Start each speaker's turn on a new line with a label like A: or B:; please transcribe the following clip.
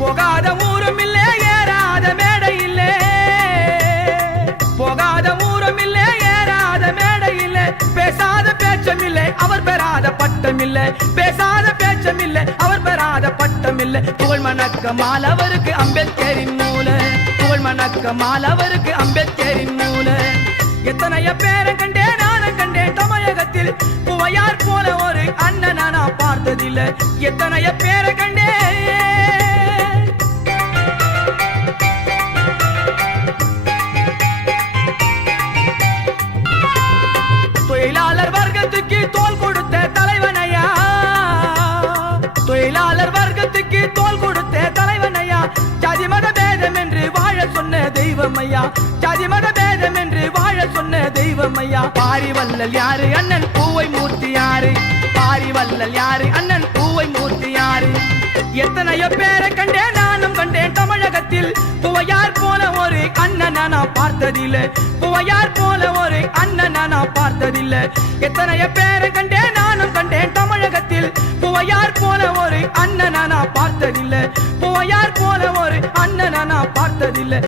A: போகாத ஊரும் இல்லை ஏறாத மேடை இல்லை. போகாத ஊரும் இல்லை ஏறாத மேடை இல்லை. பேசாத பேச்சம் இல்லை அவர் பெறாத பட்டம் இல்லை. பேசாத பேச்சம் இல்லை அவர் பெறாத பட்டம் இல்லை. புகழ் மணக்க மாலவருக்கு அம்பேத்கரின் மூல புகழ் மணக்க மாலவருக்கு அம்பேத்கரின் மூல எத்தனைய பேரை கண்டேன் நானும் கண்டேன். தமிழகத்தில் புவையார் போல ஒரு அண்ணனை நான் பார்த்ததில்லை. எத்தனைய பேரை கண்டேன். ஜாதி மத பேதம் என்று வாழ சொன்ன தெய்வமையா? ஜாதி மத பேதம் என்று வாழ சொன்ன தெய்வமையா? பாரி வல்லல் யாரு? அண்ணன் பூவை மூர்த்தி யாரு? பாரி வல்லல் யாரு? அண்ணன் பூவை மூர்த்தி யாரு? எத்தனையோ பேரை கண்டேன் நானும் கண்டேன் தமிழகத்தில். புவையார் போல ஒரு அண்ணனை நான் பார்த்ததில்லை. புவையார் போல ஒரு அண்ணனை நான் பார்த்ததில்லை. எத்தனையோ பேரை கண்டேன் நானும் கண்டேன் தமிழகத்தில். புவையார் போல ஒரு அண்ணனை நான் பார்த்ததில்லை. புவையார் போல ஒரு அண்ணனை நான் பார்த்ததில்லை.